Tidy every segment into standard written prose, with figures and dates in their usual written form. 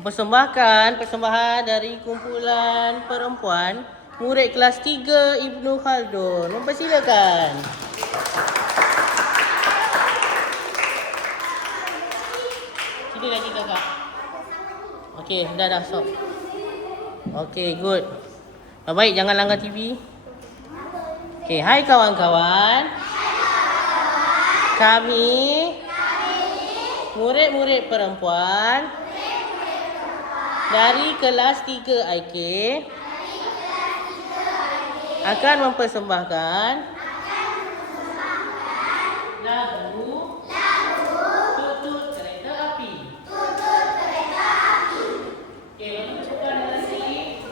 Mempersembahkan persembahan dari kumpulan perempuan murid kelas 3 Ibnu Khaldun. Mempersilakan. Sini lagi kakak. Okey, dah stop. Okey, good. Baik, jangan langgar TV. Okey, hai kawan-kawan. Kami murid-murid perempuan dari kelas 3 IK akan mempersembahkan lagu Tutut Kereta Api. Okey, bagi tepukan dalam sini.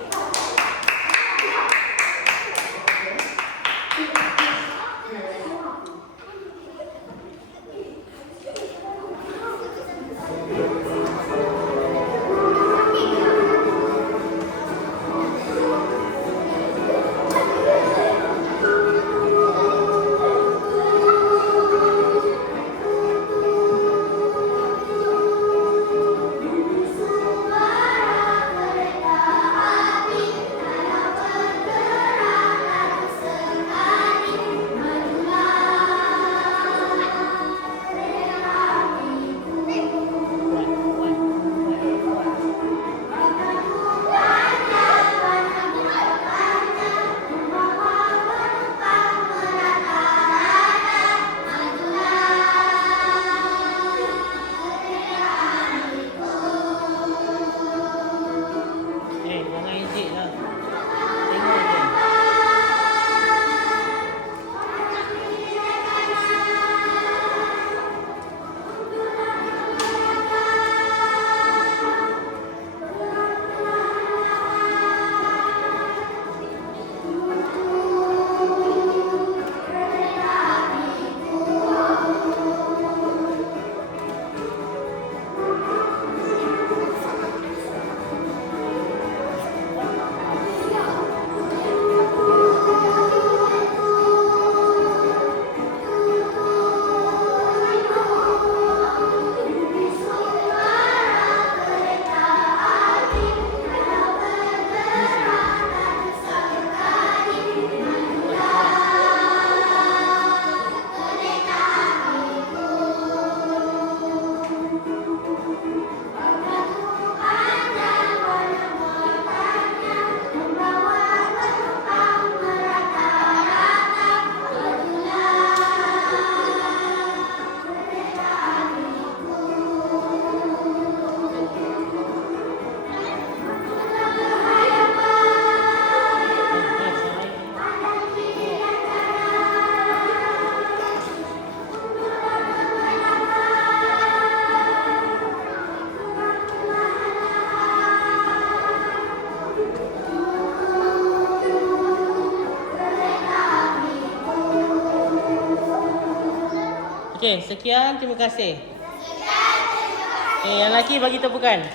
Jangan ejek lah. Tengok je. Okey, sekian. Terima kasih. Okey, yang lelaki bagi tepukan.